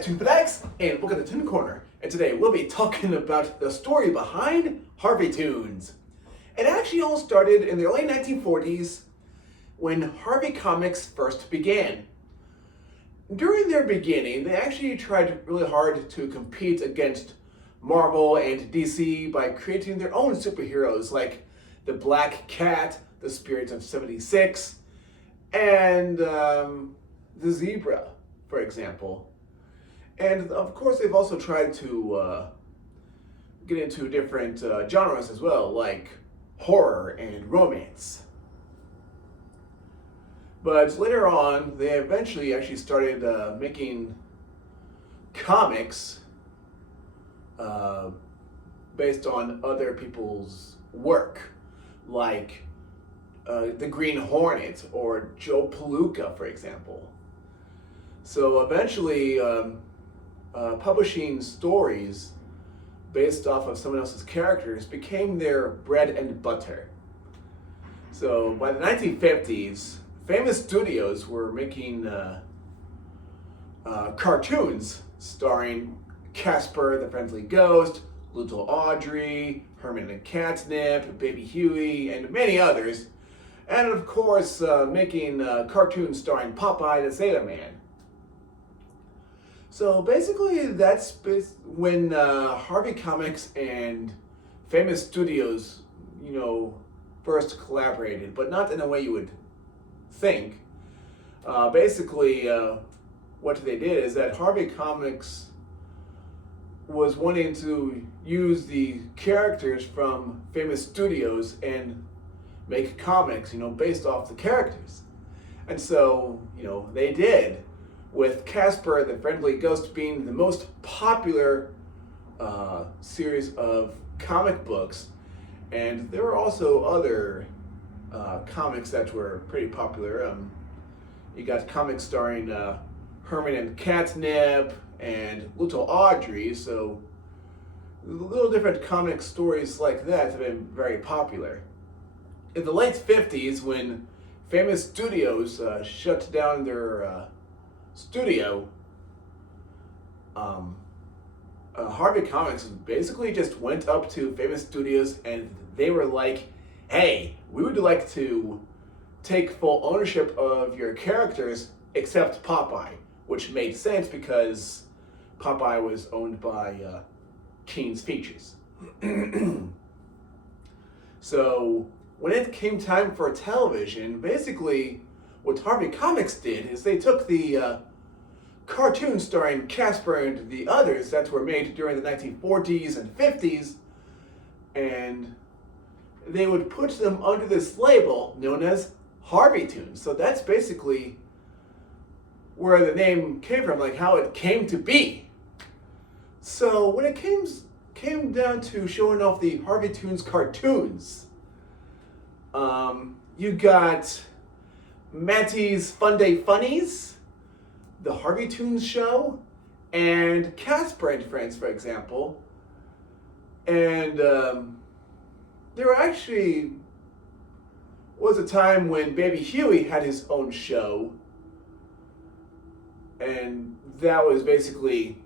Internet Toon Fanatics, and welcome to Toon Corner. And today we'll be talking about the story behind Harveytoons. It actually all started in the early 1940s when Harvey Comics first began. During their beginning, they actually tried really hard to compete against Marvel and DC by creating their own superheroes like the Black Cat, the Spirit of 76, and the Zebra, for example. And of course, they've also tried to get into different genres as well, like horror and romance. But later on, they eventually actually started making comics based on other people's work, like the Green Hornet or Joe Palooka, for example. So eventually, publishing stories based off of someone else's characters became their bread and butter. So by the 1950s, famous studios were making cartoons starring Casper the Friendly Ghost, Little Audrey, Herman and Katnip, Baby Huey, and many others. And of course, making cartoons starring Popeye the Sailor Man. So basically, that's when Harvey Comics and famous studios, first collaborated, but not in a way you would think. Basically, what they did is that Harvey Comics was wanting to use the characters from famous studios and make comics, based off the characters. And so, they did, with Casper the Friendly Ghost being the most popular series of comic books. And there were also other comics that were pretty popular. You got comics starring Herman and Katnip and Little Audrey, so little different comic stories like that have been very popular. In the late 50s, when famous studios shut down their studio, Harvey Comics basically just went up to famous studios and they were like, hey, we would like to take full ownership of your characters except Popeye, which made sense because Popeye was owned by Keen's Features. So when it came time for television, basically what Harvey Comics did is they took the cartoons starring Casper and the others that were made during the 1940s and 50s, and they would put them under this label known as Harveytoons. So that's basically where the name came from, like how it came to be. So when it came down to showing off the Harveytoons cartoons, you got Matty's Fun Day Funnies, the Harveytoons show, and Casper and Friends, for example. And there actually was a time when Baby Huey had his own show, and that was basically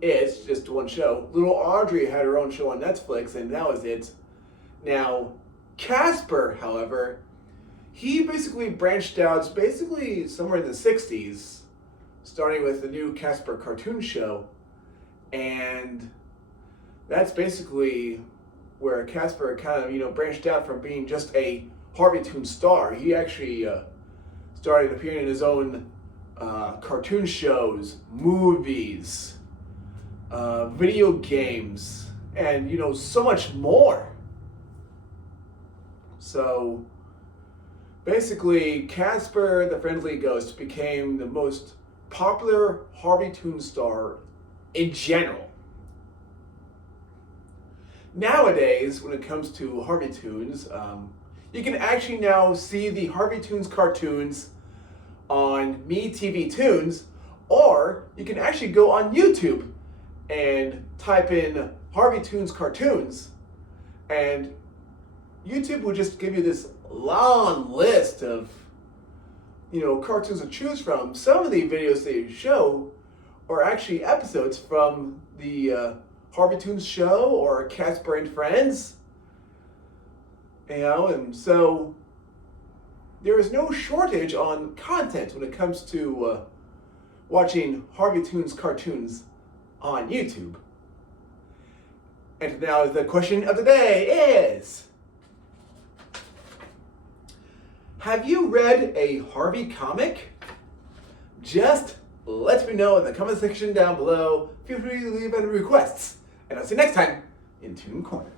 it, just one show. Little Audrey had her own show on Netflix, and that was it. Now, Casper, however, he basically branched out basically somewhere in the 60s, starting with the new Casper cartoon show, and that's basically where Casper kind of, branched out from being just a Harveytoon star. He actually started appearing in his own cartoon shows, movies, video games, and, so much more. So basically, Casper the Friendly Ghost became the most popular Harveytoon star in general. Nowadays, when it comes to Harveytoons, you can actually now see the Harveytoons cartoons on MeTV Toons, or you can actually go on YouTube and type in Harveytoons cartoons, and YouTube will just give you this long list of cartoons to choose from. Some of the videos they show or actually episodes from the Harveytoons show or Casper and Friends. And so there is no shortage on content when it comes to watching Harveytoons cartoons on YouTube. And now the question of the day is, have you read a Harvey comic? Just let me know in the comment section down below. Feel free to leave any requests. And I'll see you next time in Toon Corner.